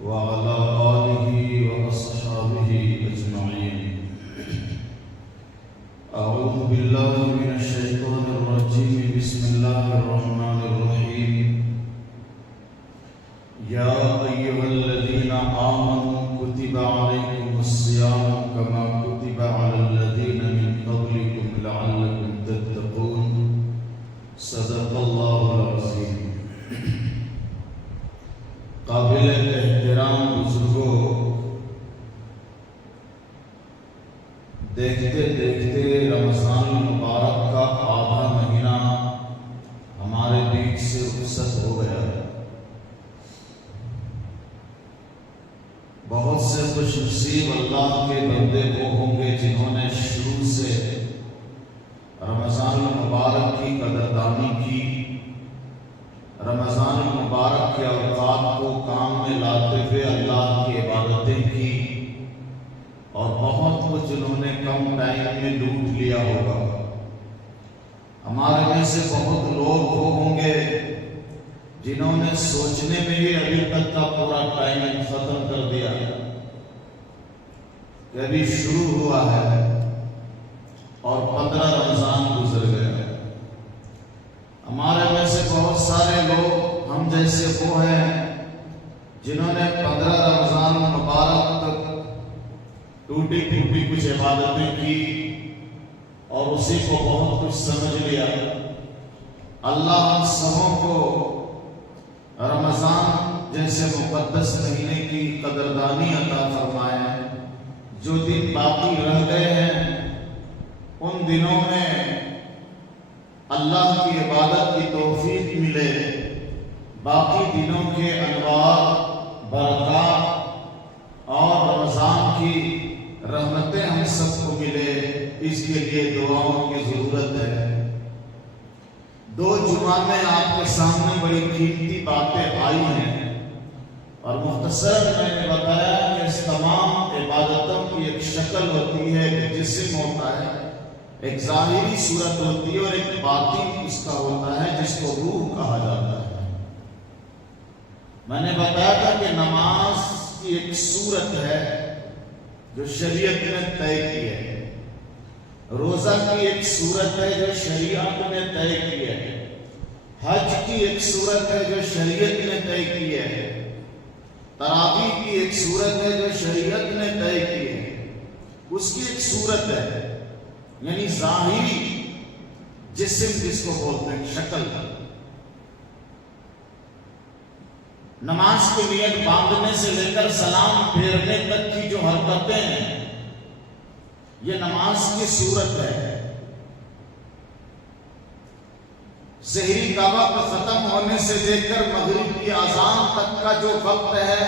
وعلى آله وأصحابه أجمعين. أعوذ بالله من الشيطان الرجيم. بسم الله الرحمن الرحيم. يا أيها الذين آمنوا كتب عليكم الصيام كما كتب على الذين من قبلكم لعلكم تتقون. صدق الله العظيم. قابل احترام بزرگوں، دیکھتے دیکھتے رمضان المبارک کا آدھا مہینہ ہمارے بیچ سے رخصت ہو گیا. بہت سے خوش نصیب اللہ کے بندے وہ ہوں گے جنہوں نے شروع سے رمضان المبارک کی قدردانی کی، رمضان المبارک کے اوقات کو کام میں لاتے ہوئے اللہ کی عبادتیں کی، اور بہت کچھ جنہوں نے کم ٹائم میں لوٹ لیا ہوگا. ہمارے میں سے بہت لوگ وہ ہوں گے جنہوں نے سوچنے میں ہی ابھی تک کا پورا ٹائم ختم کر دیا کہ ابھی شروع ہوا ہے اور 15 رمضان گزر گئے. ہمارے میں سے بہت سارے لوگ ہم جیسے وہ ہیں جنہوں نے 15 رمضان مبارک تک ٹوٹی پھوٹی کچھ عبادتیں کی اور اسی کو بہت کچھ سمجھ لیا. اللہ ہم سبوں کو رمضان جیسے مقدس مہینے کی قدردانی عطا فرمائے. جو دن باقی رہ گئے ہیں ان دنوں میں اللہ کی عبادت کی توفیق ملے، باقی دنوں کے انوار برکات اور رمضان کی رحمتیں ہم سب کو ملے، اس کے لیے دعاؤں کی ضرورت ہے. 2 جمعہ میں آپ کے سامنے بڑی قیمتی باتیں آئی ہیں اور مختصر میں نے بتایا کہ اس تمام عبادتوں کی ایک شکل ہوتی ہے، ایک جسم ہوتا ہے، ایک ظاہری صورت ہوتی ہے اور ایک باطن اس کا ہوتا ہے جس کو روح کہا جاتا ہے. میں نے بتایا تھا کہ نماز کی ایک صورت ہے جو شریعت نے طے کی ہے، روزہ کی ایک صورت ہے جو شریعت نے طے کی ہے، حج کی ایک صورت ہے جو شریعت نے طے کی ہے، تراویح کی ایک صورت ہے جو شریعت نے طے کی ہے. اس کی ایک صورت ہے یعنی ظاہری جسم جس کو بولتے ہیں، شکل. نماز کی نیت باندھنے سے لے کر سلام پھیرنے تک کی جو حرکتیں ہیں یہ نماز کی صورت ہے. سحری کا وقت ختم ہونے سے لے کر مغرب کی اذان تک کا جو وقت ہے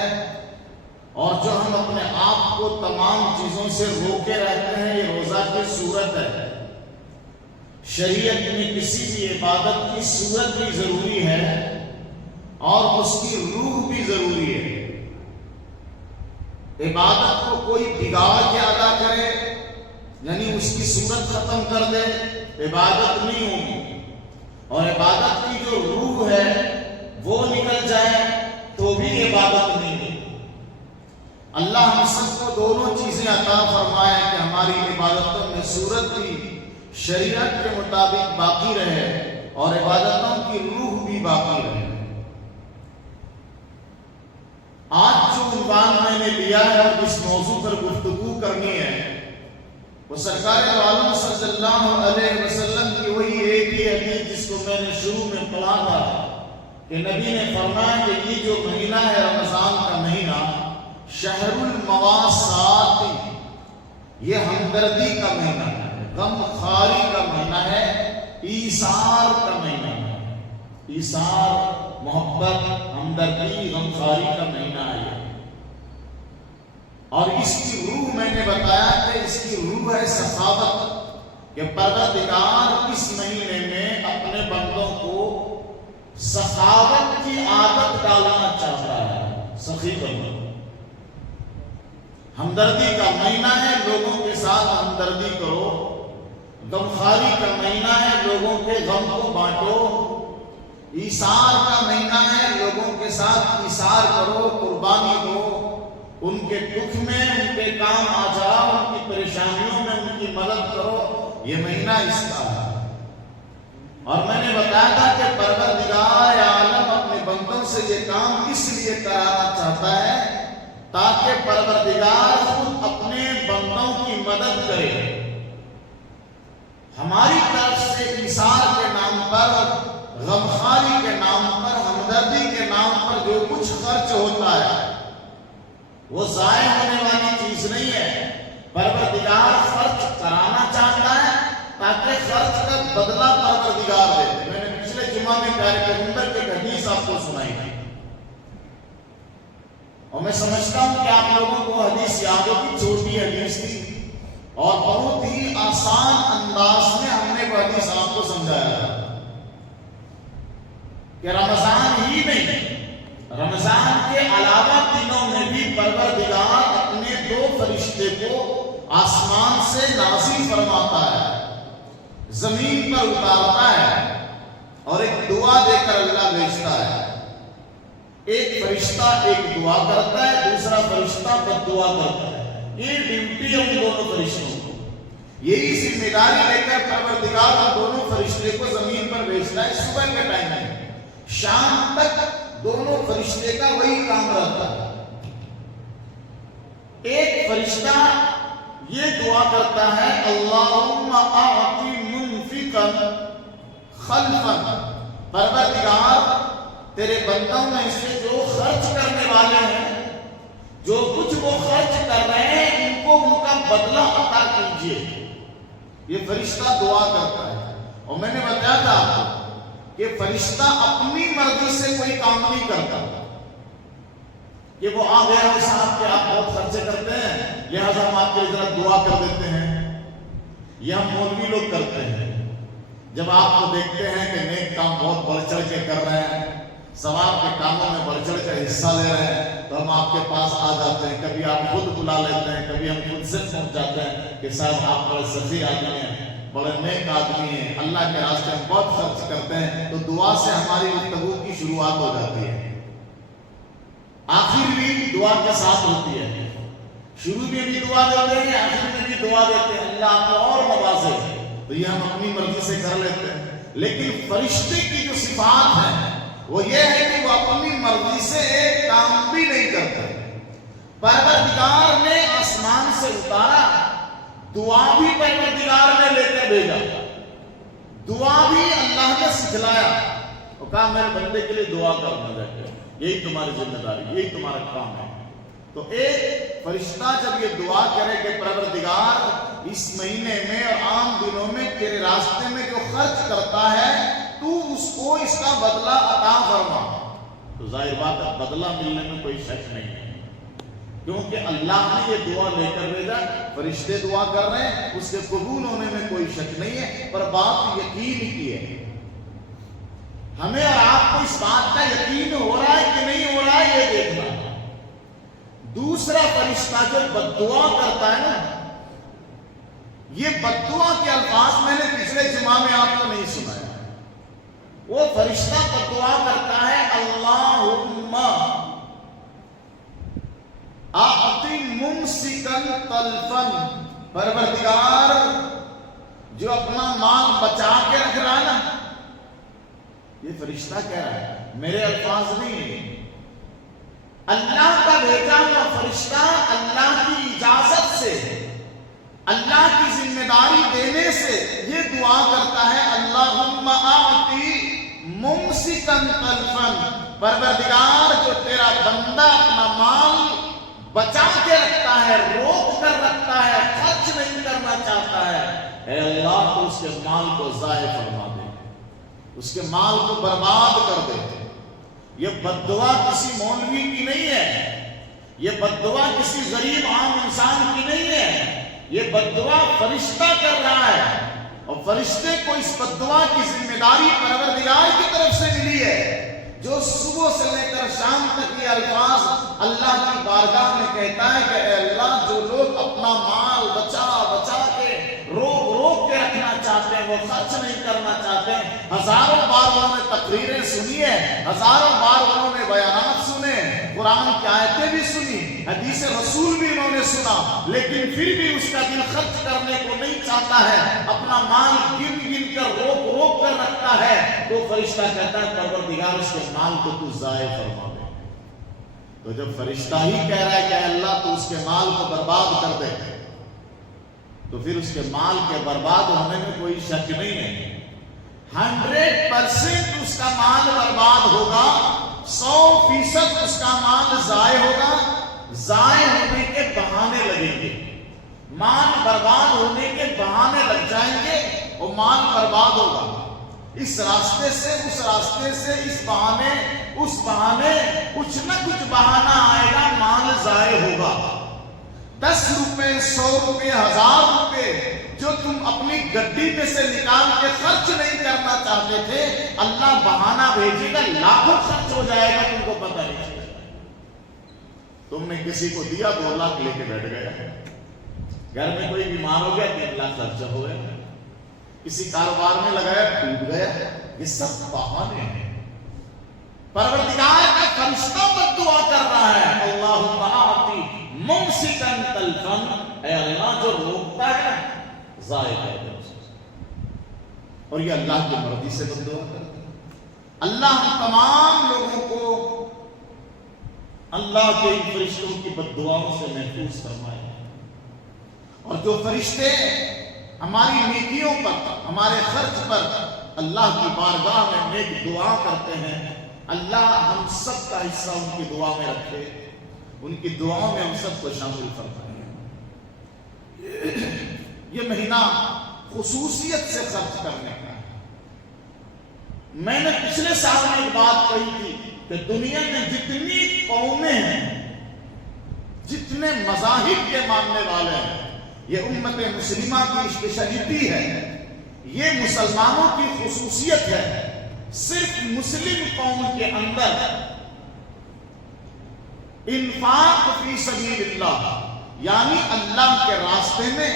اور جو ہم اپنے آپ کو تمام چیزوں سے روکے رہتے ہیں یہ روزہ کی صورت ہے. شریعت میں کسی بھی عبادت کی صورت بھی ضروری ہے اور اس کی روح بھی ضروری ہے. عبادت کو کوئی بگاڑ کے ادا کرے یعنی اس کی صورت ختم کر دے عبادت نہیں ہوگی، اور عبادت کی جو روح ہے وہ نکل جائے تو بھی عبادت نہیں ہوگی. اللہ ہم سب کو دونوں چیزیں عطا فرمائے کہ ہماری عبادتوں میں صورت بھی شریعت کے مطابق باقی رہے اور عبادتوں کی روح بھی باقی رہے. آج جو عنوان میں نے لیا ہے اور جس موضوع پر گفتگو کرنی ہے وہ سرکار عالم صلی اللہ علیہ وسلم کی وہی ایک ہی حدیث جس کو میں نے شروع میں پڑھا تھا کہ نبی نے فرمایا کہ یہ جو مہینہ ہے رمضان کا مہینہ شہر المواسات، یہ ہمدردی کا مہینہ ہے، غم خواری کا مہینہ ہے، ایثار کا مہینہ ہے. ایثار محبت، ہمدردی، غم خواری کا مہینہ ہے. اور اس کی روح میں نے بتایا کہ اس کی روح ہے سخاوت، کہ پروردگار اس مہینے میں اپنے بندوں کو سخاوت کی عادت ڈالنا چاہتا ہے. سخی بنو، ہمدردی کا مہینہ ہے، لوگوں کے ساتھ ہمدردی کرو. غمخواری کا مہینہ ہے، لوگوں کے غم کو بانٹو. ایثار کا مہینہ ہے، لوگوں کے ساتھ ایثار کرو، قربانی دو. دکھ میں ان کے کام آ جاؤ، ان کی پریشانیوں میں ان کی مدد کرو، یہ مہینہ اس کا ہے۔ اور میں نے بتایا تھا کہ پروردگار عالم اپنے بندوں سے یہ کام اس لیے کرانا چاہتا ہے تاکہ پروردگار خود اپنے بندوں کی مدد کرے۔ ہماری طرف سے ایثار کے نام پر، غمخواری کے نام پر، ہمدردی کے نام پر جو کچھ خرچ ہوتا ہے وہ ضائع ہونے والی چیز نہیں ہے۔ پروردگار خرچ کرانا چاہتا ہے تاکہ خرچ کا بدلہ پروردگار دے۔ میں نے پچھلے جمعہ میں پیارے پیغمبر کی حدیث آپ کو سنائی تھی، اور میں سمجھتا ہوں کہ آپ لوگوں کو حدیث یاد ہوگی، چھوٹی حدیث تھی اور بہت ہی آسان انداز میں ہم نے وہ حدیث آپ کو سمجھایا تھا کہ رمضان ہی نہیں، رمضان کے علاوہ دنوں میں بھی پروردگار اپنے 2 فرشتے کو آسمان سے نازل فرماتا ہے، زمین پر اتارتا ہے اور ایک دعا دے کر اللہ بھیجتا ہے۔ ایک فرشتہ ایک دعا کرتا ہے، دوسرا فرشتہ بد دعا کرتا ہے۔ یہ ڈیوٹی ہے ان دونوں فرشتوں کو، یہی ذمہ داری لے کر پروردگار ان دونوں فرشتے کو زمین پر بھیجتا ہے۔ صبح کے ٹائم میں شام تک دونوں فرشتے کا وہی کام رہتا ہے۔ ایک فرشتہ یہ دعا کرتا ہے، اللہم اعطی منفقا خلفا، پروردگار تیرے بندوں میں سے جو خرچ کرنے والے ہیں، جو کچھ وہ خرچ کر رہے ہیں، ان کو ان کا بدلہ عطا کیجیے۔ یہ فرشتہ دعا کرتا ہے، اور میں نے بتایا تھا آپ کو کہ فرشتہ اپنی مرضی سے کوئی کام نہیں کرتا کہ وہ آ گیا صاحب کہ آپ بہت خرچے کرتے ہیں لہذا ہم آپ کے لیے ذرا دعا کر دیتے ہیں۔ یہ ہم مولوی لوگ کرتے ہیں، جب آپ کو دیکھتے ہیں کہ نیک کام بہت بڑھ چڑھ کے کر رہے ہیں، ثواب کے کاموں میں بڑھ چڑھ کر حصہ لے رہے ہیں، تو ہم آپ کے پاس آ جاتے ہیں۔ کبھی آپ خود بلا لیتے ہیں، کبھی ہم خود سے پہنچ جاتے ہیں کہ صاحب آپ بڑے سخی آدمی ہیں، بڑے نیک آدمی ہیں، اللہ کے راستے میں بہت خرچ کرتے ہیں، تو دعا سے ہماری گفتگو کی شروعات ہو جاتی ہے۔ آخر بھی دعا کے ساتھ ہوتی ہے، شروع میں بھی دعا دیتے ہیں، آخر میں بھی دعا دیتے ہیں، اللہ آپ کو اور نوازے، تو یہ ہم اپنی مرضی سے کر لیتے ہیں۔ لیکن فرشتے کی جو صفات ہے وہ یہ ہے کہ وہ اپنی مرضی سے ایک کام بھی نہیں کرتے۔ پروردگار نے آسمان سے اتارا، دعا بھی پروردگار نے لے کر بھیجا، دعا بھی اللہ نے سکھلایا اور کہا میرے بندے کے لیے دعا کرنا جا کے، یہی تمہاری ذمہ داری، یہی تمہارا کام ہے۔ تو ایک فرشتہ جب یہ دعا کرے کہ پروردگار اس مہینے میں اور عام دنوں میں تیرے راستے میں جو خرچ کرتا ہے تو اس کو اس کا بدلہ عطا فرما، تو ظاہر بات ہے بدلہ ملنے میں کوئی شک نہیں ہے، کیونکہ اللہ نے یہ دعا لے کر بھیجا، فرشتے دعا کر رہے ہیں، اس کے قبول ہونے میں کوئی شک نہیں ہے۔ پر بات یقین کی ہے، ہمیں اور آپ کو اس بات کا یقین ہو رہا ہے کہ نہیں ہو رہا ہے یہ دیکھنا ہے۔ دوسرا فرشتہ جو بد دعا کرتا ہے نا، یہ بد دعا کے الفاظ میں نے پچھلے جمعہ میں آپ کو نہیں سنایا۔ وہ فرشتہ بد دعا کرتا ہے، اللہم اعطی ممسکا تلفا، پروردگار جو اپنا مال بچا کے رکھ رہا ہے نا، یہ فرشتہ کہہ رہا ہے، میرے الفاظ نہیں، اللہ کا بھیجا ہوا فرشتہ اللہ کی اجازت سے، اللہ کی ذمہ داری دینے سے یہ دعا کرتا ہے، اللہم اعطی ممسکا تلفا، پروردگار جو تیرا بندہ اپنا مال بچا کے رکھتا ہے، روک کر رکھتا ہے، خرچ نہیں کرنا چاہتا ہے، اے اللہ تو اس کے مال کو ضائع فرما دے، اس کے مال کو برباد کر دے۔ یہ بد دعا کسی مولوی کی نہیں ہے، یہ بد دعا کسی غریب عام انسان کی نہیں ہے، یہ بد دعا فرشتہ کر رہا ہے، اور فرشتے کو اس بد دعا کی ذمہ داری پروردگار کی طرف سے ملی ہے، جو صبح سے لے کر شام تک یہ الفاظ اللہ کی بارگاہ میں کہتا ہے کہ اے اللہ جو لوگ اپنا مال بچا کے روک کے رکھنا چاہتے ہیں، وہ خرچ نہیں کرنا چاہتے ہیں، ہزاروں بار انہوں نے تقریریں سنی ہے، ہزاروں بار انہوں نے بیانات سنے، قرآن کی آیتیں بھی سنی، حدیث رسول بھی انہوں نے سنا، لیکن پھر بھی اس کا دل خرچ کرنے کو نہیں چاہتا ہے، اپنا مال گن گن کر روک روک کر رکھتا ہے، تو فرشتہ کہتا ہے پروردگار اس کے مال کو تو ضائع فرما دے۔ تو جب فرشتہ ہی کہہ رہا ہے کہ اللہ تو اس کے مال کو برباد کر دے، تو پھر اس کے مال کے برباد ہونے میں کوئی شک نہیں ہے۔ 100% اس کا مال برباد ہوگا، 100% اس کا مال ضائع ہوگا، ضائع ہونے کے بہانے لگیں گے، مال برباد ہونے کے بہانے لگ جائیں گے، اور مال برباد ہوگا، اس راستے سے اس راستے سے، اس بہانے اس بہانے، کچھ نہ کچھ بہانہ آئے گا، مال ضائع ہوگا۔ 10 روپے 100 روپے 1000 روپے جو تم اپنی گڈی میں سے نکال کے خرچ نہیں کرنا چاہتے تھے، اللہ بہانہ بھیجے گا، لاکھوں خرچ ہو جائے گا، تم کو پتہ نہیں چلے گا۔ تم نے کسی کو دیا 2 لاکھ لے کے بیٹھ گیا، گھر میں کوئی بیمار ہو گیا 3 لاکھ خرچ ہو گیا، کسی کاروبار میں لگایا ٹوٹ گیا، یہ سب بہانے ہیں۔ پروردگار کا فرشتہ بد دعا کر رہا ہے، اللہم آتی ممسکن تلفن، اے اللہ جو روکتا ہے ضائع کر دے، اور یہ اللہ کی مرضی سے بد دعا کرتا ہے۔ اللہ ہم تمام لوگوں کو اللہ کے ان فرشتوں کی بد دعاؤں سے محفوظ فرمائے، اور جو فرشتے ہماری نیکیوں پر، ہمارے خرچ پر اللہ کی بارگاہ میں نیک دعا کرتے ہیں، اللہ ہم سب کا حصہ ان کی دعا میں رکھے، ان کی دعاؤں میں ہم سب کو شامل فرمائے۔ یہ مہینہ خصوصیت سے خرچ کرنے کا ہے۔ میں نے پچھلے سال میں ایک بات کہی تھی کہ دنیا میں جتنی قومیں ہیں، جتنے مذاہب کے ماننے والے ہیں، یہ امت مسلمہ کی اسپیشلٹی ہے، یہ مسلمانوں کی خصوصیت ہے۔ صرف مسلم قوم کے اندر انفاق فی سبیل اللہ، یعنی اللہ کے راستے میں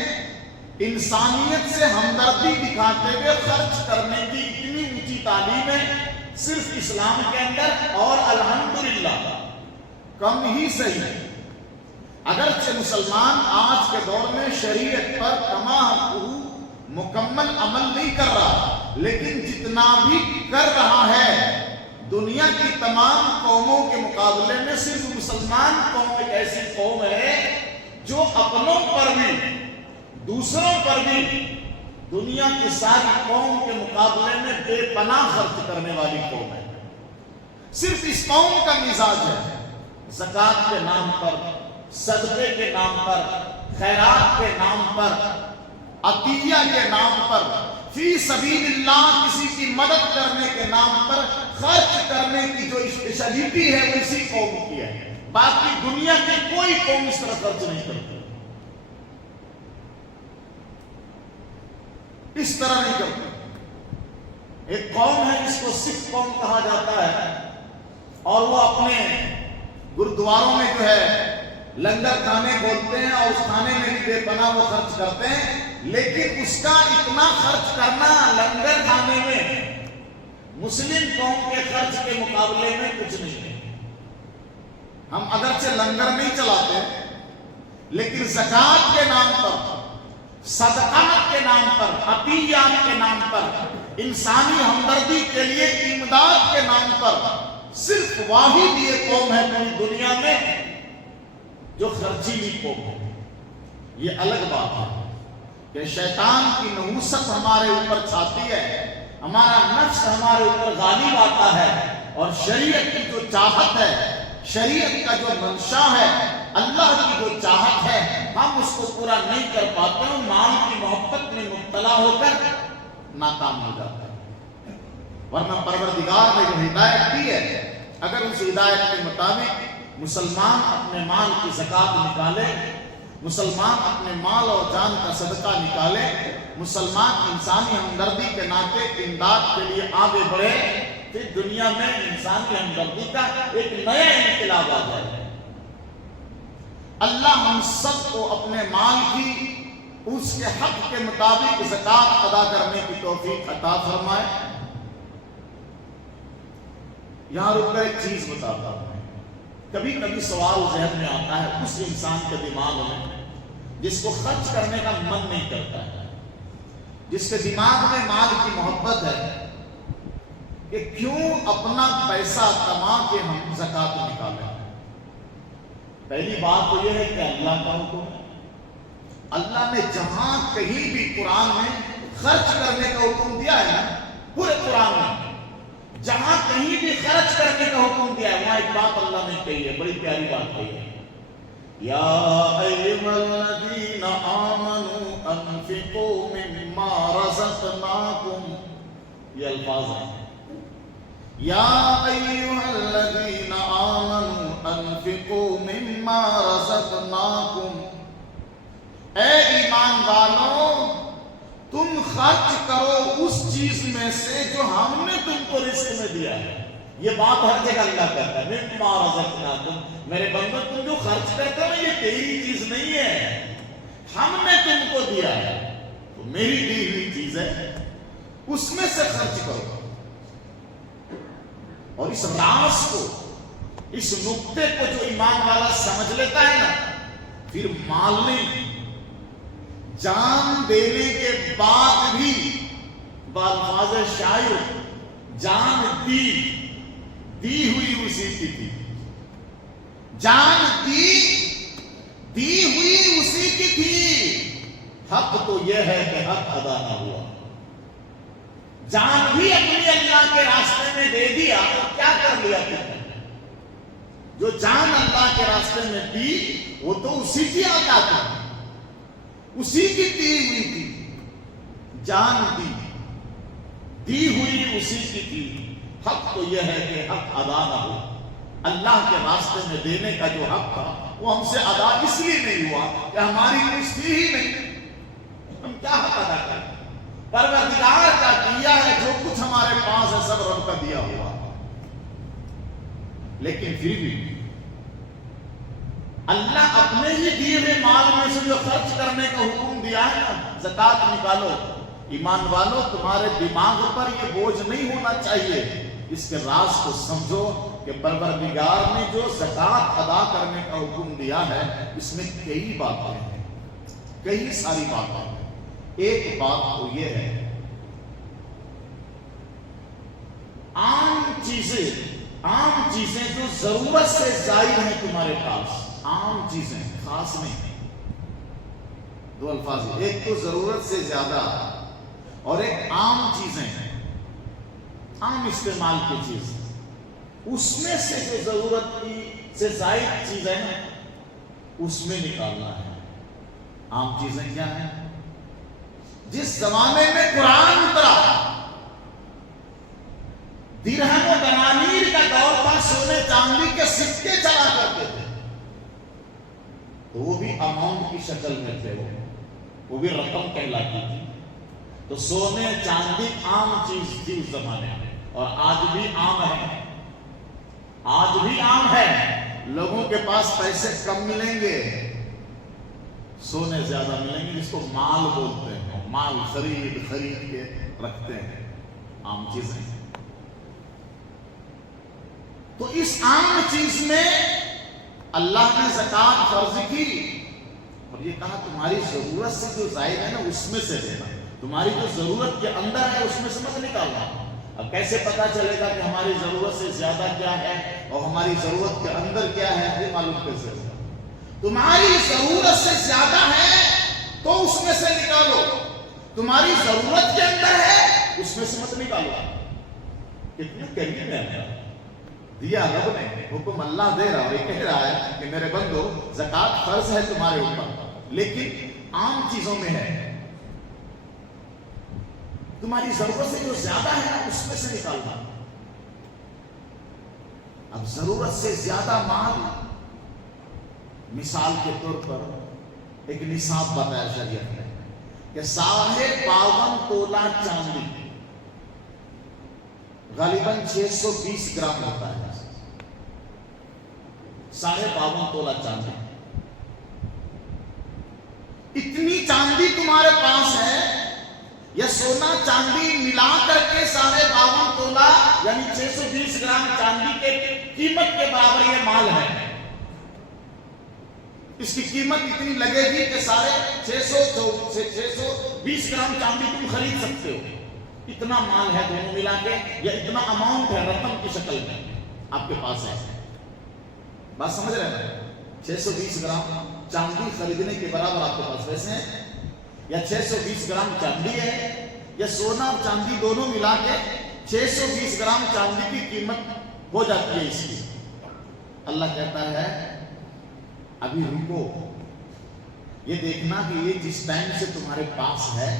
انسانیت سے ہمدردی دکھاتے ہوئے خرچ کرنے کی اتنی اونچی تعلیم ہے صرف اسلام کے اندر، اور الحمدللہ کم ہی صحیح۔ اگرچہ مسلمان آج کے دور میں شریعت پر تمام مکمل عمل نہیں کر رہا، لیکن جتنا بھی کر رہا ہے دنیا کی تمام قوموں کے مقابلے میں صرف مسلمان قوم ایک ایسی قوم ہے جو اپنوں پر بھی دوسروں پر بھی دنیا کی ساری قوم کے مقابلے میں بے پناہ خرچ کرنے والی قوم ہے۔ صرف اس قوم کا مزاج ہے زکوٰۃ کے نام پر، صدقے کے نام پر، خیرات کے نام پر، عطیہ کے نام پر، فی سبیل اللہ کسی کی مدد کرنے کے نام پر خرچ کرنے کی جو اسپیشلٹی ہے وہ اسی قوم کی ہے۔ باقی دنیا کی کوئی قوم اس طرح خرچ نہیں کرتی، اس طرح نہیں کرتی۔ ایک قوم ہے جس کو سکھ قوم کہا جاتا ہے، اور وہ اپنے گردواروں میں جو ہے لنگر کھانے کھولتے ہیں، اور اس کھانے میں بھی بے پناہ وہ خرچ کرتے ہیں، لیکن اس کا اتنا خرچ کرنا لنگر کھانے میں مسلم قوم کے خرچ کے مقابلے میں کچھ نہیں ہے۔ ہم اگرچہ لنگر نہیں چلاتے، لیکن زکوٰۃ کے نام پر، صدقات کے نام پر، عطیات کے نام پر، انسانی ہمدردی کے لیے امداد کے نام پر صرف واحد یہ قوم ہے پوری دنیا میں جو خرچیلی قوم ہے۔ یہ الگ بات ہے کہ شیطان کی نحوست ہمارے اوپر چھاتی ہے، ہمارا نفس ہمارے اوپر غالب آتا ہے، اور شریعت کی جو چاہت ہے، شریعت کا جو منشا ہے، اللہ کی جو چاہت ہے، ہم اس کو پورا نہیں کر پاتے ہیں، مال کی محبت میں مبتلا ہو کر ناکام ہو جاتا ہے۔ ورنہ پروردگار نے جو ہدایت دی ہے، اگر اس ہدایت کے مطابق مسلمان اپنے مال کی زکوٰۃ نکالے، مسلمان اپنے مال اور جان کا صدقہ نکالے، مسلمان انسانی ہمدردی کے ناطے امداد کے لیے آگے بڑھے، پھر دنیا میں انسانی ہمدردی کا ایک نیا انقلاب آ جائے۔ اللہ ہم سب کو اپنے مال کی اس کے حق کے مطابق زکوٰۃ ادا کرنے کی توفیق عطا فرمائے۔ یہاں رک کر ایک چیز بتاتا ہوں، کبھی کبھی سوال ذہن میں آتا ہے اس انسان کے دماغ میں جس کو خرچ کرنے کا من نہیں کرتا ہے، جس کے دماغ میں مال کی محبت ہے، کہ کیوں اپنا پیسہ کما کے ہم زکات نکالیں۔ پہلی بات تو یہ ہے کہ اللہ کا حکم ہے، اللہ نے جہاں کہیں بھی قرآن میں خرچ کرنے کا حکم دیا ہے نا، پورے قرآن میں جہاں کہیں بھی خرچ کرنے کا حکم دیا ہے وہاں ایک بات اللہ نے کہی ہے، بڑی پیاری بات کہی ہے، یا ایھا الذین آمنوا انفقوا مما رزقناکم، یہ الفاظ ہیں، یا ایھا الذین آمنوا انفقوا مما رزقناکم، اے ایمان والوں تم خرچ کرو اس چیز میں سے جو ہم نے تم کو رزق میں دیا ہے۔ یہ بات ہر جگہ اللہ کہتا ہے، مما رزقناکم، میرے بندو تم جو خرچ کرتے ہو یہ تیری چیز نہیں ہے، ہم نے تم کو دیا ہے، تو میری دی ہوئی چیز ہے، اس میں سے خرچ کرو۔ اور اس راز کو، اس نقطے کو جو ایمان والا سمجھ لیتا ہے نا، پھر مال نہیں، جان دینے کے بعد بھی بالفاظ شاعر جان دی ہوئی اسی کی تھی، جان دی ہوئی اسی کی تھی، حق تو یہ ہے کہ حق ادا نہ ہوا، جان بھی اپنی اللہ کے راستے میں دے دیا تو کیا کر لیا تم نے؟ جو جان اللہ کے راستے میں دی وہ تو اسی کی عطا تھا، اسی کی دی ہوئی تھی، جان دی ہوئی اسی کی تھی، حق تو یہ ہے کہ حق ادا نہ ہو، اللہ کے راستے میں دینے کا جو حق تھا وہ ہم سے ادا اس لیے نہیں ہوا کہ ہماری کچھ تھی ہی نہیں، ہم کیا حق ادا کریں؟ پروردگار کا دیا ہے، جو کچھ ہمارے پاس ہے سب رب کا دیا ہوا، لیکن پھر بھی اللہ اپنے ہی دیے ہوئے مال میں سے جو خرچ کرنے کا حکم دیا ہے نا، زکات نکالو، ایمان والو تمہارے دماغ پر یہ بوجھ نہیں ہونا چاہیے، اس کے راز کو سمجھو کہ پروردگار نے جو زکات ادا کرنے کا حکم دیا ہے اس میں کئی باتیں ہیں، کئی ساری باتیں ہیں۔ ایک بات تو یہ ہے، عام چیزیں جو ضرورت سے زائد ہیں تمہارے پاس، عام چیزیں، خاص نہیں، دو الفاظ ہیں، ایک تو ضرورت سے زیادہ اور ایک عام چیزیں ہیں، عام استعمال کی چیز، اس میں سے جو ضرورت کی سے زائد چیز ہے نا اس میں نکالنا ہے۔ عام چیزیں کیا ہیں؟ جس زمانے میں قرآن اترا درہم و دنانیر کا دور تھا، سونے چاندی کے سکے چلا کرتے تھے، تو وہ بھی اماؤنٹ کی شکل میں تھے، وہ بھی رقم کہلاتی تھی، تو سونے چاندی عام چیز تھی اس زمانے میں، اور آج بھی عام ہے، آج بھی عام ہے، لوگوں کے پاس پیسے کم ملیں گے، سونے زیادہ ملیں گے، جس کو مال بولتے ہیں، مال خرید کے رکھتے ہیں، عام چیزیں۔ تو اس عام چیز میں اللہ نے زکات فرض کی اور یہ کہا تمہاری ضرورت سے جو زائد ہے نا اس میں سے دینا، تمہاری جو ضرورت کے اندر ہے اس میں سے مت نکالنا۔ اب کیسے پتا چلے گا کہ ہماری ضرورت سے زیادہ کیا ہے اور ہماری ضرورت کے اندر کیا ہے؟ یہ معلوم کیسے ہوگا؟ تمہاری ضرورت سے زیادہ ہے تو اس میں سے نکالو، تمہاری ضرورت کے اندر ہے اس میں سے مت نکالو۔ کتنے قریب ہے، دیا رب نے، حکم اللہ دے رہا ہے، کہہ رہا ہے کہ میرے بندو زکات فرض ہے تمہارے اوپر، لیکن عام چیزوں میں ہے، تمہاری ضرورت سے جو زیادہ ہے اس میں سے نکالنا۔ اب ضرورت سے زیادہ مال، مثال کے طور پر ایک نصاب بتایا شریعت نے کہ 52.5 تولہ چاندی غالباً 620 گرام ہوتا ہے، 52.5 تولہ چاندی، اتنی چاندی تمہارے پاس ہے، یا سونا چاندی ملا کر کے 52.5 تولہ یعنی 620 گرام چاندی کے قیمت کے برابر یہ مال ہے، اس کی قیمت اتنی لگے گی کہ سارے 620 گرام چاندی تم خرید سکتے ہو. اتنا مال ہے دونوں ملا کے، یا اتنا اماؤنٹ ہے رقم کی شکل میں آپ کے پاس ہے. بات سمجھ رہے ہیں؟ 620 گرام چاندی خریدنے کے برابر آپ کے پاس پیسے ہیں، یا 620 گرام چاندی ہے، یا سونا اور چاندی دونوں ملا کے 620 گرام چاندی کی قیمت ہو جاتی ہے اس کی. اللہ کہتا ہے ابھی رکو، یہ دیکھنا کہ یہ جس ٹائم سے تمہارے پاس ہے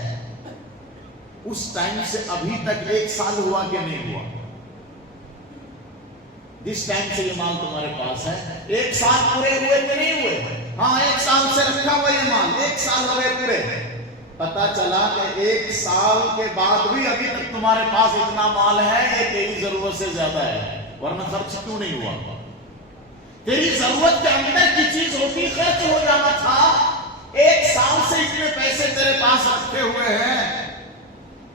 اس ٹائم سے ابھی تک 1 سال ہوا کہ نہیں ہوا. جس ٹائم سے یہ مال تمہارے پاس ہے 1 سال پورے ہوئے کہ نہیں ہوئے؟ ہاں 1 سال سے رکھا ہوا یہ مال، 1 سال ہوئے پورے. پتا چلا کہ 1 سال کے بعد بھی ابھی تک تمہارے پاس اتنا مال ہے، یہ تیری ضرورت سے زیادہ ہے، ورنہ خرچ کیوں نہیں ہوا؟ تیری ضرورت کے اندر کی چیز ہوتی خرچ ہو جانا تھا. 1 سال سے اتنے پیسے تیرے پاس رکھے ہوئے ہیں،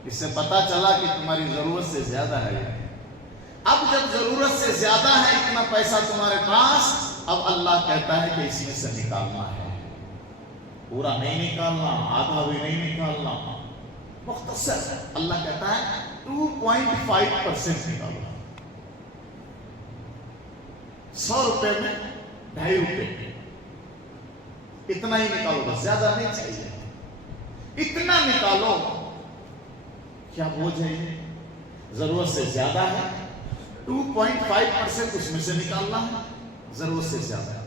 اس سے پتا چلا کہ تمہاری ضرورت سے زیادہ ہے. اب جب ضرورت سے زیادہ ہے اتنا پیسہ تمہارے پاس، اب اللہ کہتا ہے کہ اس میں سے نکالنا ہے. پورا نہیں نکالنا، آدھا بھی نہیں نکالنا، مختصر. اللہ کہتا ہے 2.5% نکالنا. 100 روپے میں 2.5 روپے، اتنا ہی نکالو بس، زیادہ نہیں چاہیے. اتنا نکالو. کیا بوجھ ہے یہ؟ ضرورت سے زیادہ ہے، 2.5% اس میں سے نکالنا ہے، ضرورت سے زیادہ ہے.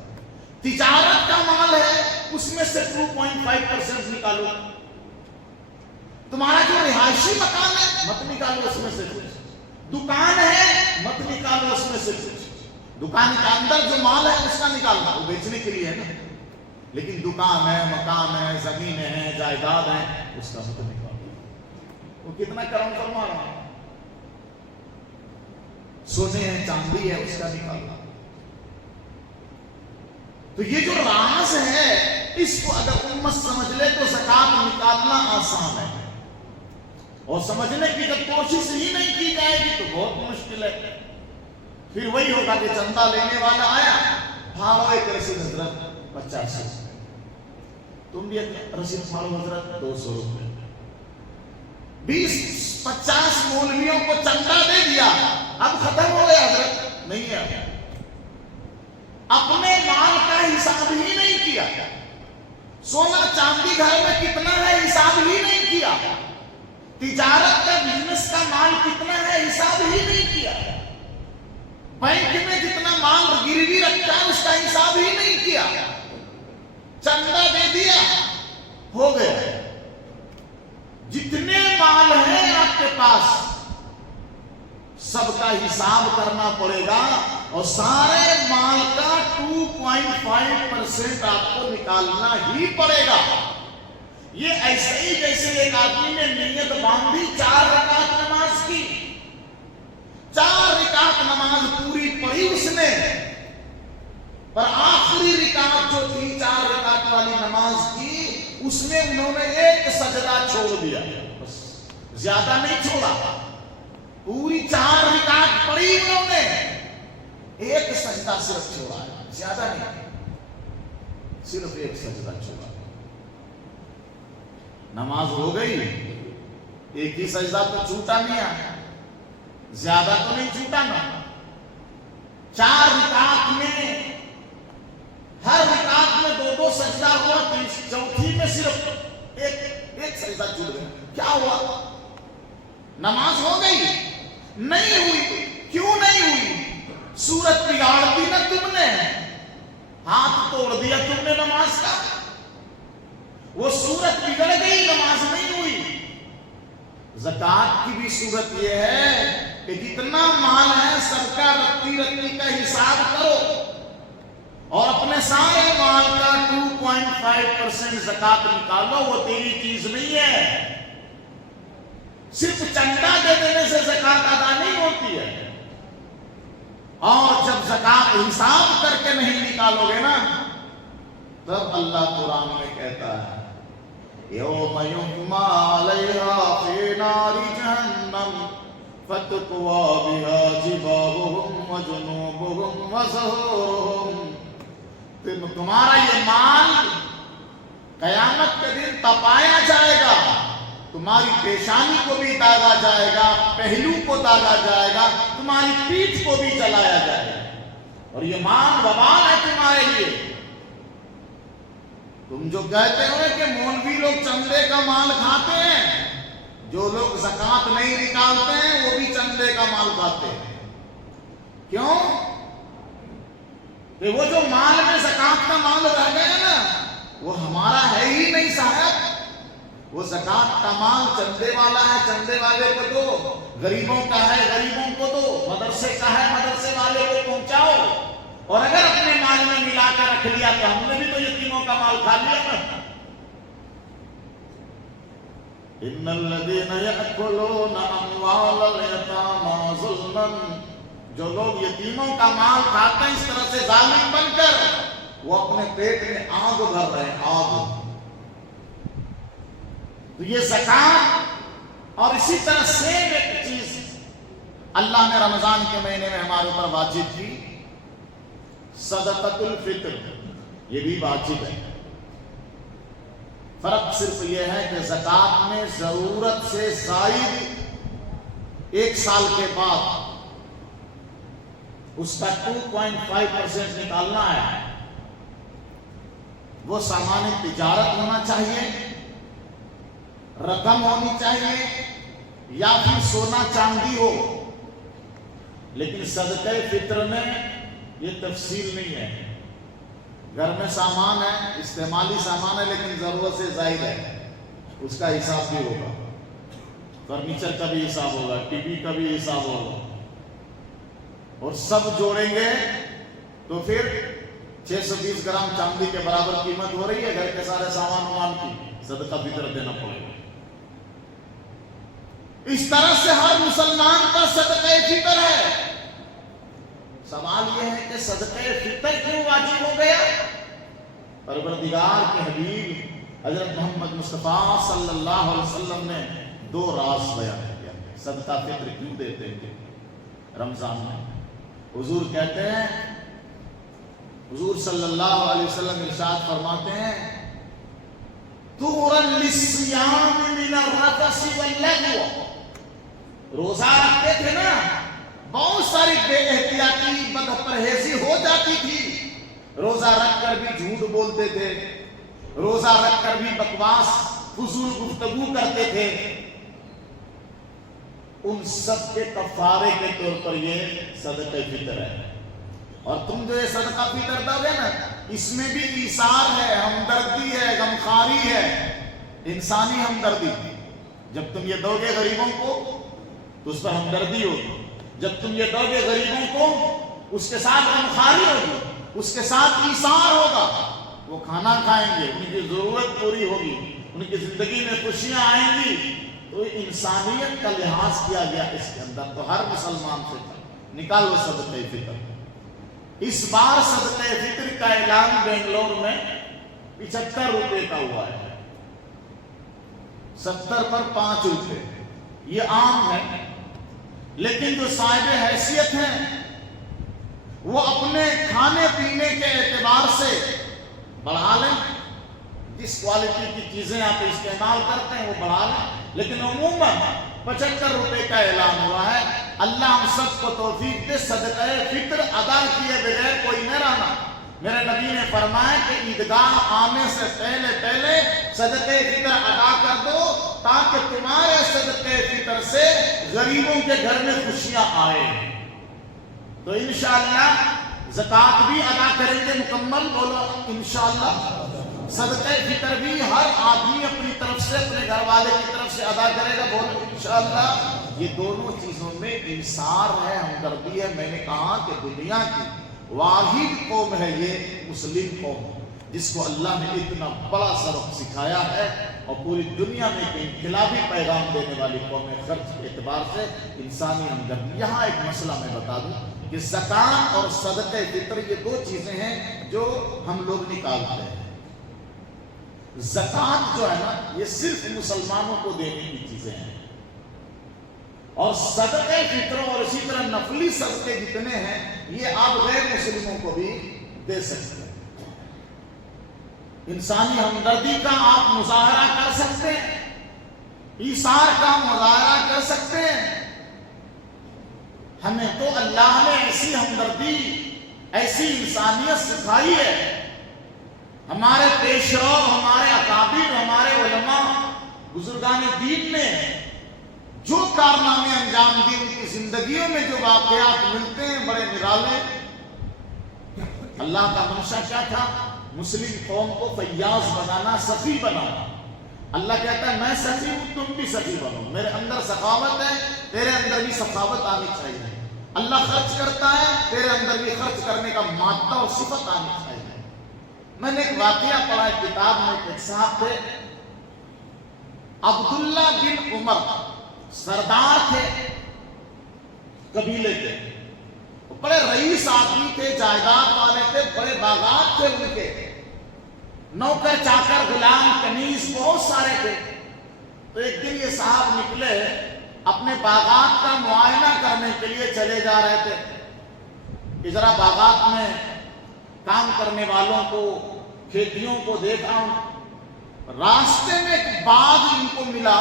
تجارت کا مال ہے اس میں سے 2.5% نکالو. تمہارا جو رہائشی مکان ہے مت نکالو اس میں سے کچھ. دکان ہے مت نکالو اس میں سے کچھ. دکان کے اندر جو مال ہے اس کا نکالنا، وہ بیچنے کے لیے ہے نا. لیکن دکان ہے، مکان ہے، زمینیں ہیں، جائیداد ہیں، اس کا مت نکالو. وہ کتنا کرم فرما رہا ہے. سونے ہیں، چاندی ہے، اس کا نکالنا. تو یہ جو راز ہے اس کو اگر امت سمجھ لے تو زکات نکالنا آسان ہے، اور سمجھنے کی جب کوشش ہی نہیں کی جائے گی تو بہت مشکل ہے. پھر وہی ہوگا کہ چندہ لینے والا آیا، پھاڑو ایک رسید حضرت 50 روپے، تم بھی ایک رسید پھاڑو حضرت 200 روپے. 20-50 مولویوں کو چندہ دے دیا، اب ختم ہو گیا حضرت. نہیں ہے، اپنے مال کا حساب ہی نہیں کیا. سونا چاندی گھر میں کتنا ہے حساب ہی نہیں کیا. تجارت کا بزنس کا مال کتنا ہے حساب ہی نہیں کیا. بینک میں جتنا مال گروی رکھتا ہے اس کا حساب ہی نہیں کیا. چندہ دے دیا، ہو گیا. جتنے مال ہیں آپ کے پاس سب کا حساب کرنا پڑے گا، اور سارے مال کا 2.5% آپ کو نکالنا ہی پڑے گا. یہ ایسے ہی جیسے ایک آدمی نے نیت باندھی 4 رکعت نماز کی، 4 رکعت نماز پوری پڑھی اس نے، پر آخری رکعت جو تھی 4 رکعت والی نماز کی اس میں انہوں نے ایک سجدہ چھوڑ دیا، بس زیادہ نہیں چھوڑا. پوری 4 رکعت پڑھی انہوں نے، ایک سجدہ صرف چھوڑا ہے، زیادہ نہیں، صرف ایک سجدہ چھوڑا. نماز ہو گئی، ایک ہی سجدہ تو چھوٹا نہیں ہے، زیادہ تو نہیں چھوٹا نا. 4 رکعت میں ہر رکعت میں 2 سجدہ ہوا، تو چوتھی میں صرف ایک سجدہ چھوٹ گیا. کیا ہوا؟ نماز ہو گئی؟ نہیں ہوئی. کیوں نہیں ہوئی؟ صورت بگاڑ دی نا تم نے، ہاتھ توڑ دیا تم نے نماز کا، وہ صورت بگڑ گئی، نماز نہیں ہوئی. زکات کی بھی صورت یہ ہے کہ جتنا مال ہے سب کا رتی کا حساب کرو، اور اپنے سارے مال کا 2.5% زکات نکالو. وہ تیری چیز نہیں ہے. صرف چندہ دے دینے سے زکات ادا نہیں ہوتی ہے، اور جب زکات حساب کر کے نہیں نکالو گے نا تب اللہ قرآن میں کہتا ہے یوم یحمى علیہا فی نار جہنم فتقوی بہا جباہہم وجنوبہم وظہورہم. تمہارا یہ مال قیامت کے دن تپایا جائے گا، تمہاری پیشانی کو بھی داغا جائے گا، پہلو کو داغا جائے گا، تمہاری پیٹھ کو بھی جلایا جائے گا، اور یہ مال وبال ہے تمہارے لیے۔ تم جو کہتے ہو کہ مولوی لوگ چندے کا مال کھاتے ہیں، جو لوگ زکوٰۃ نہیں نکالتے ہیں وہ بھی چندے کا مال کھاتے ہیں۔ کیوں؟ کہ وہ جو مال میں زکوٰۃ کا مال رہ گیا نا، وہ ہمارا ہے ہی نہیں صاحب۔ وہ زکوٰۃ کا مال چندے والا ہے، چندے والے کو دو، غریبوں کا ہے غریبوں کو دو، مدرسے کا ہے مدرسے والے کو پہنچاؤ۔ اور اگر اپنے مال میں ملا کر رکھ لیا تو ہم نے بھی تو یتیموں کا مال کھا لیا نا۔ ان الذين ياكلون اموال اليتامى ظلما، جو لوگ یتیموں کا مال کھاتے ہیں اس طرح سے ظالم بن کر، وہ اپنے پیٹ میں آگ بھر رہے ہیں، آگ۔ تو یہ زکوٰۃ اور اسی طرح سیم ایک چیز اللہ نے رمضان کے مہینے میں ہمارے اوپر واجب کی، صدقۃ الفطر، یہ بھی واجب ہے۔ فرق صرف یہ ہے کہ زکوٰۃ میں ضرورت سے زائد ایک سال کے بعد اس کا 2.5% نکالنا ہے۔ وہ سامان تجارت ہونا چاہیے، رقم ہونی چاہیے، یا پھر سونا چاندی ہو۔ لیکن صدقہ فطر میں یہ تفصیل نہیں ہے۔ گھر میں سامان ہے، استعمالی سامان ہے، لیکن ضرورت سے زائد ہے، اس کا حساب بھی ہوگا۔ فرنیچر کا بھی حساب ہوگا، ٹی وی کا بھی حساب ہوگا، اور سب جوڑیں گے تو پھر 620 گرام چاندی کے برابر قیمت ہو رہی ہے گھر کے سارے سامان کی، صدقہ فطر دینا پڑے گا۔ اس طرح سے ہر مسلمان کا صدقہ فطر ہے۔ سوال یہ ہے کہ صدقہ فطر کیوں واجب ہو گیا؟ پروردگار کے حبیب حضرت محمد مصطفیٰ صلی اللہ علیہ وسلم نے 2 راز بیان کیا۔ صدقہ فطر کیوں دیتے ہیں رمضان میں؟ حضور کہتے ہیں، حضور صلی اللہ علیہ وسلم ارشاد فرماتے ہیں، طُهْرًا لِلصِّيَامِ مِنَ الرَّفَثِ وَاللَّغْوِ۔ روزہ رکھتے تھے نا، بہت ساری بے احتیاطی بد پرہیزی ہو جاتی تھی، روزہ رکھ کر بھی جھوٹ بولتے تھے، روزہ رکھ کر بھی بکواس فضول گفتگو کرتے تھے، ان سب کے کفارے کے طور پر یہ صدقہ فطر ہے۔ اور تم جو یہ صدقہ فطر دو گے نا، اس میں بھی ایثار ہے، ہمدردی ہے، غمخواری ہے، انسانی ہمدردی۔ جب تم یہ دو گے غریبوں کو تو اس پر ہمدردی ہوگی، جب تم یہ دو گے غریبوں کو اس کے ساتھ غمخواری ہوگی، اس کے ساتھ ایثار ہوگا، وہ کھانا کھائیں گے، ان کی ضرورت پوری ہوگی، ان کی زندگی میں خوشیاں آئیں گی۔ تو انسانیت کا لحاظ کیا گیا اس کے اندر، تو ہر مسلمان سے نکالو صدقہ فطر۔ اس بار صدقہ فطر کا اعلان بنگلور میں 75 روپے کا ہوا ہے، 70 پر 5 روپے، یہ عام ہے۔ لیکن جو صاحب حیثیت ہیں وہ اپنے کھانے پینے کے اعتبار سے بڑھا لیں، جس کوالٹی کی چیزیں آپ استعمال کرتے ہیں وہ بڑھا لیں، لیکن عموماً 75 روپے کا اعلان ہوا ہے۔ اللہ ہم سب کو توفیق دے صدقہ فطر ادا کیے بغیر کوئی نہ رہنا۔ میرے نبی نے فرمایا کہ عیدگاہ آنے سے پہلے پہلے صدقہ فطر ادا کر دو، تاکہ تمہارے صدقہ فطر سے غریبوں کے گھر میں خوشیاں آئے۔ تو انشاءاللہ زکوٰۃ بھی ادا کریں گے مکمل، بولو انشاءاللہ۔ صدقہ فطر بھی ہر آدمی اپنی طرف سے، اپنے گھر والے کی طرف سے ادا کرے گا، بولو انشاءاللہ۔ یہ دونوں چیزوں میں انصار ہے، ہمدردی ہے۔ میں نے کہا کہ دنیا کی واحد قوم ہے یہ مسلم قوم، جس کو اللہ نے اتنا بڑا سبق سکھایا ہے، اور پوری دنیا میں ایک انقلابی پیغام دینے والی قوم ہے خرچ کے اعتبار سے، انسانی ہمدردی۔ یہاں ایک مسئلہ میں بتا دوں کہ زکوٰۃ اور صدقہ فطر یہ 2 چیزیں ہیں جو ہم لوگ نکالتے ہیں۔ زکوٰۃ جو ہے نا یہ صرف مسلمانوں کو دینے کی چیزیں ہیں، اور صدقہ فطر اور اسی طرح نفلی صدقے جتنے ہیں یہ آپ غیر مسلموں کو بھی دے سکتے ہیں۔ انسانی ہمدردی کا آپ مظاہرہ کر سکتے ہیں، ایثار کا مظاہرہ کر سکتے ہیں۔ ہمیں تو اللہ نے ایسی ہمدردی، ایسی انسانیت سکھائی ہے۔ ہمارے پیشرو، ہمارے اکابر، ہمارے علماء، بزرگان دین نے جو کارنامے انجام دیے، ان کی زندگیوں میں جو واقعات ملتے ہیں بڑے نرالے۔ اللہ کا منشا کیا تھا؟ مسلم قوم کو فیاض بنانا، سخی بنانا۔ اللہ کہتا ہے میں سخی ہوں، تم بھی سخی بنو، میرے اندر سخاوت ہے، تیرے اندر بھی سخاوت آنی چاہیے۔ اللہ خرچ کرتا ہے، تیرے اندر بھی خرچ کرنے کا مادہ اور صفت آنی چاہیے۔ میں نے ایک واقعہ پڑھا ہے کتاب میں، ایک صاحب تھے عبداللہ بن عمر، سردار تھے قبیلے کے، بڑے رئیس آدمی تھے، جائیداد والے تھے، بڑے باغات تھے ان کے، نوکر چاکر غلام کنیز بہت سارے تھے۔ تو ایک دن یہ صاحب نکلے، اپنے باغات کا معائنہ کرنے کے لیے چلے جا رہے تھے کہ ذرا باغات میں کام کرنے والوں کو، کھیتیوں کو دیکھا ہوں۔ راستے میں ایک باغ ان کو ملا،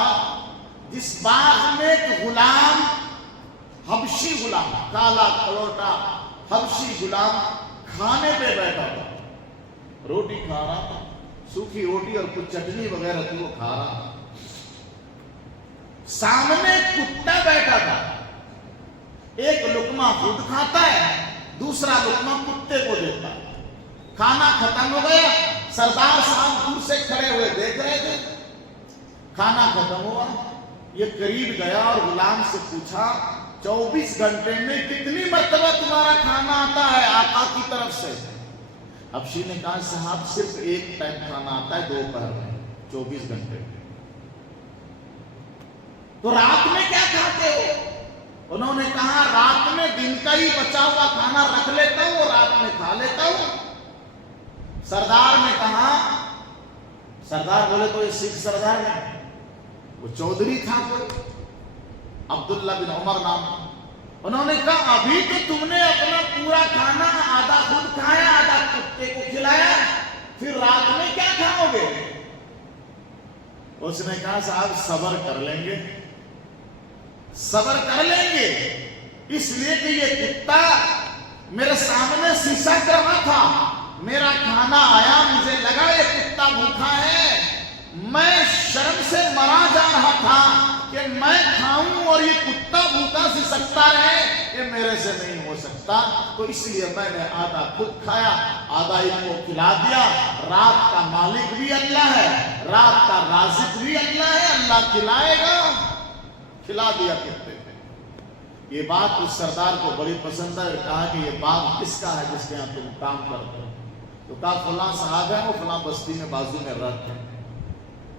جس باغ میں ایک غلام، حبشی غلام، کالا کلوٹا حبشی غلام کھانے پہ بیٹھا تھا، روٹی کھا رہا تھا، سوکھی روٹی اور کچھ چٹنی وغیرہ تھی وہ کھا رہا تھا۔ سامنے کتا بیٹھا تھا، ایک لقمہ خود کھاتا ہے، دوسرا لقمہ کتے کو دیتا ہے۔ کھانا ختم ہو گیا، سردار صاحب دور سے کھڑے ہوئے دیکھ رہے تھے، کھانا ختم ہوا، یہ قریب گیا اور غلام سے پوچھا 24 گھنٹے میں کتنی مرتبہ تمہارا کھانا آتا ہے آقا کی طرف سے؟ حبشی نے کہا صاحب صرف ایک ٹائم کھانا آتا ہے دوپہر میں 24 گھنٹے میں۔ تو رات میں کیا کھاتے ہو؟ انہوں نے کہا رات میں دن کا ہی بچا ہوا کھانا رکھ لیتا ہوں اور رات میں کھا لیتا ہوں۔ سردار نے کہا، سردار بولے تو یہ سکھ سردار نہیں، وہ چودھری تھا کوئی، عبداللہ بن عمر نام۔ انہوں نے کہا ابھی تو تم نے اپنا پورا کھانا آدھا خود کھایا، آدھا کتے کو کھلایا، پھر رات میں کیا کھاؤ گے؟ اس نے کہا صاحب صبر کر لیں گے، صبر کر لیں گے، اس لیے کہ یہ کتا میرے سامنے سسک رہا تھا، میرا کھانا آیا، مجھے لگا یہ کتا بھوکا ہے، میں شرم سے مرا جا رہا تھا کہ میں کھاؤں اور یہ کتا بھوکا سسکتا رہے، یہ میرے سے نہیں ہو سکتا، تو اس لیے میں نے آدھا خود کھایا، آدھا ان کو کھلا دیا۔ رات کا مالک بھی اللہ ہے، رات کا رازق بھی اللہ ہے، اللہ کھلائے گا، کھلا دیا کتے کو۔ یہ بات اس سردار کو بڑی پسند ہے، کہا کہ یہ باغ کس کا ہے جس کے یہاں تم کام کرتے ہو؟ تو کہا فلاں صاحب ہے، وہ فلاں بستی میں بازو میں رہتے ہیں۔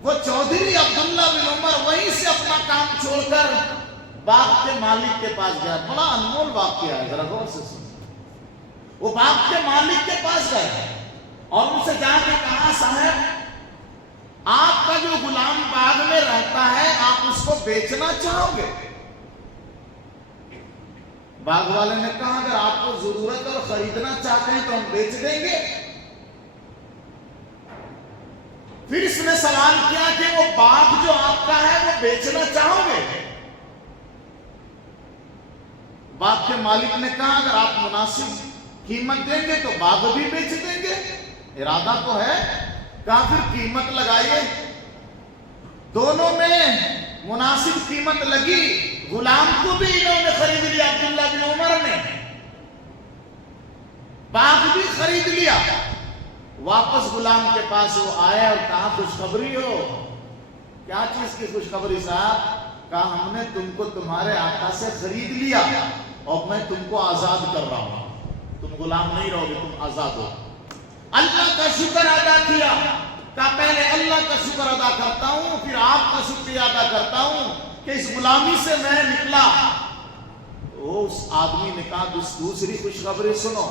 وہ چودھری عبداللہ بن عمر وہیں سے اپنا کام چھوڑ کر باغ کے مالک کے پاس گیا۔ بڑا انمول واقعہ ہے، ذرا غور سے سنیں۔ وہ باغ کے مالک کے پاس گئے اور ان سے جا کے کہا صاحب آپ کا جو غلام باغ میں رہتا ہے آپ اس کو بیچنا چاہو گے؟ باغ والے نے کہا اگر آپ کو ضرورت اور خریدنا چاہتے ہیں تو ہم بیچ دیں گے۔ پھر اس نے سوال کیا کہ وہ باغ جو آپ کا ہے وہ بیچنا چاہو گے؟ باغ کے مالک نے کہا اگر آپ مناسب قیمت دیں گے تو باغ بھی بیچ دیں گے، ارادہ تو ہے۔ کہا پھر قیمت لگائیے۔ دونوں میں مناسب قیمت لگی، غلام کو بھی انہوں نے خرید لیا، عبداللہ بن عمر نے، باغ بھی خرید لیا۔ واپس غلام کے پاس وہ آئے اور کہا خوشخبری ہو؟ کیا چیز کی خوشخبری صاحب؟ کہا ہم نے تم کو تمہارے آقا سے خرید لیا اور میں تم کو آزاد کر رہا ہوں، تم غلام نہیں رہو گے، تم آزاد ہو۔ اللہ کا شکر ادا کیا، کہا پہلے اللہ کا شکر ادا کرتا ہوں پھر آپ کا شکریہ ادا کرتا ہوں کہ اس غلامی سے میں نکلا۔ وہ اس آدمی نے کہا دوسری خوشخبری سنو۔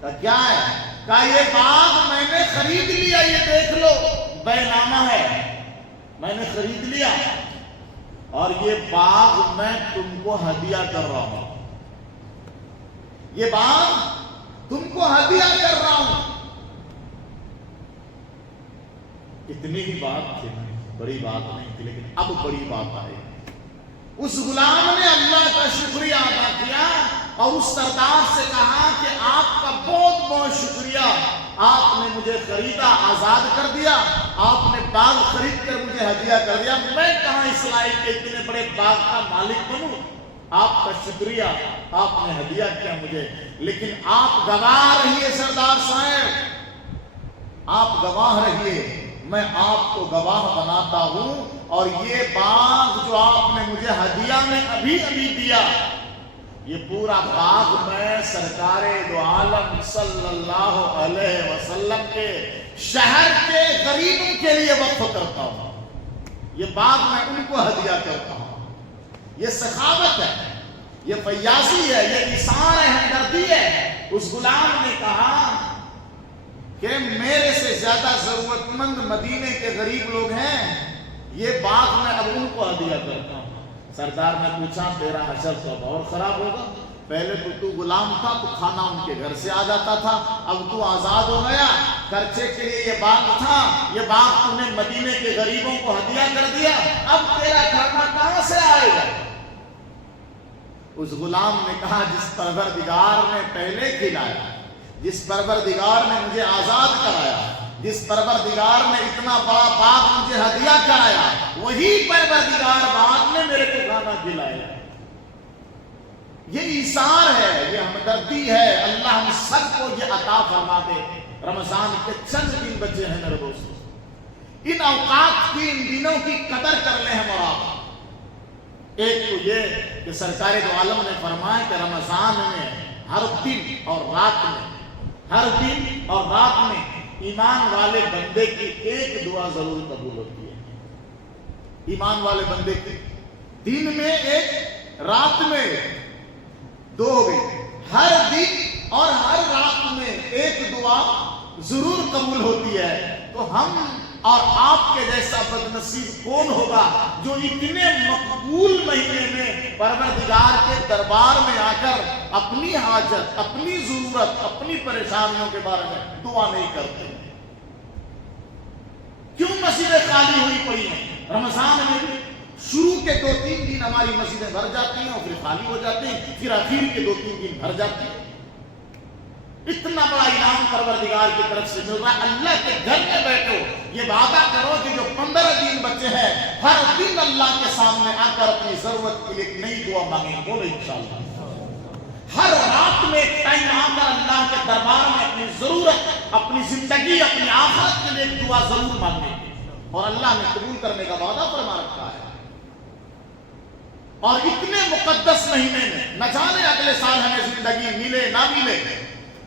کہا کیا ہے؟ کہا یہ باغ میں نے خرید لیا، یہ دیکھ لو بے نامہ ہے، میں نے خرید لیا اور یہ باغ میں تم کو ہدیہ کر رہا ہوں، یہ باغ تم کو ہدیہ کر رہا ہوں۔ اتنی ہی بات تھی، بڑی بات نہیں تھی، لیکن اب بڑی بات آئی۔ اس غلام نے اللہ کا شکریہ ادا کیا اور اس سردار سے کہا کہ آپ کا بہت بہت شکریہ، آپ نے مجھے خریدا، آزاد کر دیا، آپ نے باغ خرید کر مجھے ہدیہ کر دیا، میں کہاں اس لائق کے اتنے بڑے باغ کا مالک بنوں؟ آپ کا شکریہ، آپ نے ہدیہ کیا مجھے، لیکن آپ گواہ رہیے سردار صاحب، آپ گواہ رہیے، میں آپ کو گواہ بناتا ہوں، اور یہ باغ جو آپ نے مجھے ہدیہ میں ابھی دیا، یہ پورا باغ میں سرکار دو عالم صلی اللہ علیہ وسلم کے شہر کے غریبوں کے لیے وقف کرتا ہوں، یہ باغ میں ان کو ہدیہ کرتا ہوں۔ یہ سخاوت ہے، یہ فیاضی ہے، یہ اثار ہے، ہمدردی ہے۔ اس غلام نے کہا کہ میرے سے زیادہ ضرورت مند مدینے کے غریب لوگ ہیں، یہ باغ میں اب ان کو ہدیہ کرتا ہوں۔ سردار نے پوچھا تیرا حشر تو اب اور خراب ہوگا، پہلے تو غلام تھا تو کھانا ان کے گھر سے آ جاتا تھا، اب تو آزاد ہو گیا، خرچے کے لیے یہ باغ تھا، یہ باغ تو نے مدینے کے غریبوں کو ہدیہ کر دیا، اب تیرا کھانا کہاں سے آئے گا؟ اس غلام نے کہا جس پروردگار نے پہلے کھلایا، جس پروردگار نے مجھے آزاد کرایا، جس پروردگار نے اتنا بڑا باغ مجھے ہدیہ کرایا، وہی پروردگار بعد میں میرے کو کھانا کھلایا۔ یہ ایثار ہے، یہ ہمدردی ہے۔ اللہ ہم سب کو یہ عطا فرما دے۔ رمضان کے چند دن بچے ہیں میرے دوستوں، ان اوقات کی، ان دنوں کی قدر کر لیں ہم اور آپ۔ ایک تو یہ کہ سرکار دو عالم نے فرمایا کہ رمضان میں ہر دن اور رات میں، ہر دن اور رات میں ایمان والے بندے کی ایک دعا ضرور قبول ہوتی ہے۔ ایمان والے بندے کی دن میں ایک، رات میں دو ہو گئی، ہر دن اور ہر رات میں ایک دعا ضرور قبول ہوتی ہے۔ تو ہم اور آپ کے جیسا بد نصیب کون ہوگا جو اتنے مقبول مہینے میں پروردگار کے دربار میں آ کر اپنی حاجت، اپنی ضرورت، اپنی پریشانیوں کے بارے میں دعا نہیں کرتے؟ کیوں مسجدیں خالی ہوئی پڑی ہیں؟ رمضان میں بھی شروع کے 2-3 دن ہماری مسجدیں بھر جاتی ہیں اور پھر خالی ہو جاتی ہیں، پھر آخر کے 2-3 دن بھر جاتی ہیں۔ اتنا بڑا انعام پروردگار کی طرف سے مل رہا ہے۔ اللہ کے گھر میں بیٹھو، یہ وعدہ کرو کہ جو 15 دن بچے ہیں ہر دن اللہ کے سامنے آ کر اپنی ضرورت کے لیے ایک نئی دعا مانگیں گے، بولو انشاءاللہ۔ ہر رات میں ایک ٹائم آ کر اللہ کے دربار میں اپنی ضرورت، اپنی زندگی، اپنی آخرت کے لیے ایک دعا ضرور مانگیں گے، اور اللہ نے قبول کرنے کا وعدہ فرما رکھا ہے۔ اور اتنے مقدس مہینے میں نہ جانے اگلے سال ہمیں زندگی ملے نہ ملے،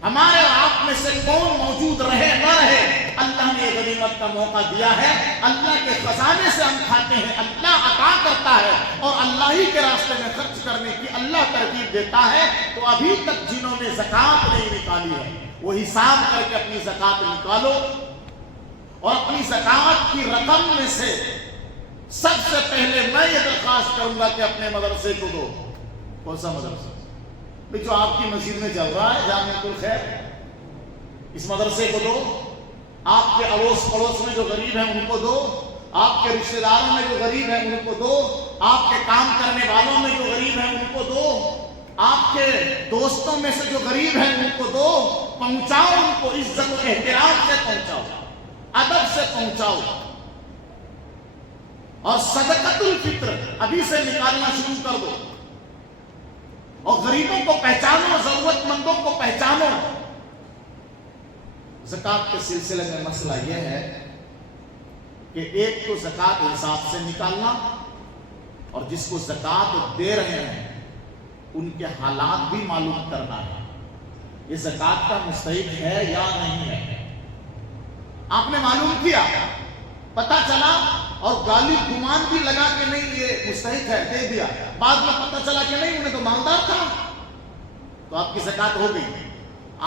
ہمارے اور آپ میں سے کون موجود رہے نہ رہے، اللہ نے غنیمت کا موقع دیا ہے۔ اللہ کے خزانے سے ہم کھاتے ہیں، اللہ عطا کرتا ہے، اور اللہ ہی کے راستے میں خرچ کرنے کی اللہ ترغیب دیتا ہے۔ تو ابھی تک جنہوں نے زکوٰۃ نہیں نکالی ہے وہ حساب کر کے اپنی زکوٰۃ نکالو، اور اپنی زکوٰۃ کی رقم میں سے سب سے پہلے میں یہ درخواست کروں گا کہ اپنے مدرسے کو دو۔ کون سا مدرسہ؟ جو آپ کی مسجد میں چل رہا ہے، جامعہ الخیر، اس مدرسے کو دو۔ آپ کے اڑوس پڑوس میں جو غریب ہیں ان کو دو، آپ کے رشتہ داروں میں جو غریب ہیں ان کو دو، آپ کے کام کرنے والوں میں جو غریب ہیں ان کو دو، آپ کے دوستوں میں سے جو غریب ہیں ان کو دو۔ پہنچاؤ ان کو، عزت و احترام سے پہنچاؤ، ادب سے پہنچاؤ، اور صدقۃ الفطر ابھی سے نکالنا شروع کر دو، اور غریبوں کو پہچانو، ضرورت مندوں کو پہچانو۔ زکوٰۃ کے سلسلے میں مسئلہ یہ ہے کہ ایک تو زکوٰۃ حساب سے نکالنا، اور جس کو زکوٰۃ دے رہے ہیں ان کے حالات بھی معلوم کرنا ہے، یہ زکوٰۃ کا مستحق ہے یا نہیں ہے۔ آپ نے معلوم کیا، پتہ چلا، اور غالب گمان بھی لگا کہ نہیں یہ مستحق ہے، دے دیا، بعد میں پتہ چلا کہ نہیں انہیں تو مالدار تھا، تو آپ کی زکوٰۃ ہو گئی۔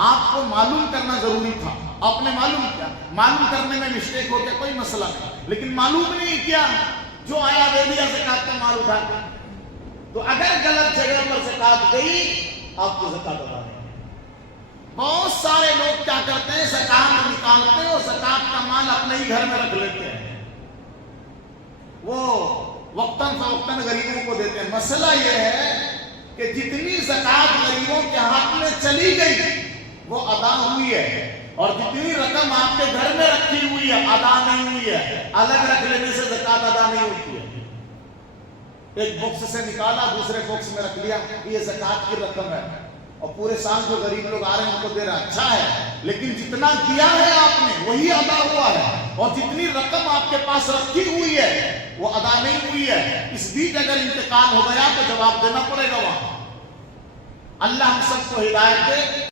آپ کو معلوم کرنا ضروری تھا، آپ نے معلوم کیا، معلوم کرنے میں مسٹیک ہو گیا کوئی مسئلہ نہیں، لیکن معلوم نہیں کیا، جو آیا دے دیا زکوٰۃ کا مال اٹھا کے، تو اگر غلط جگہ پر زکوٰۃ گئی آپ کو زکوٰۃ ادا نہیں۔ بہت سارے لوگ کیا کرتے ہیں، زکوٰۃ نکالتے ہیں اور زکوٰۃ کا مال اپنے ہی گھر میں رکھ لیتے ہیں، وہ وقتاً فوقتاً غریبوں کو دیتے ہیں۔ مسئلہ یہ ہے کہ جتنی زکوٰۃ غریبوں کے ہاتھ میں چلی گئی وہ ادا ہوئی ہے، اور جتنی رقم آپ کے گھر میں رکھی ہوئی ہے ادا نہیں ہوئی ہے۔ الگ رکھ لینے سے زکوٰۃ ادا نہیں ہوتی ہے۔ ایک باکس سے نکالا، دوسرے باکس میں رکھ لیا، یہ زکوٰۃ کی رقم ہے، اور پورے سال جو غریب لوگ آ رہے ہیں ان کو دے رہا، اچھا ہے، لیکن جتنا دیا ہے آپ نے وہی ادا ہوا ہے، اور جتنی رقم آپ کے پاس رکھی ہوئی ہے وہ ادا نہیں ہوئی ہے۔ اس بیچ اگر انتقال ہو گیا تو جواب دینا پڑے گا وہاں۔ اللہ ہم سب کو ہدایت دے۔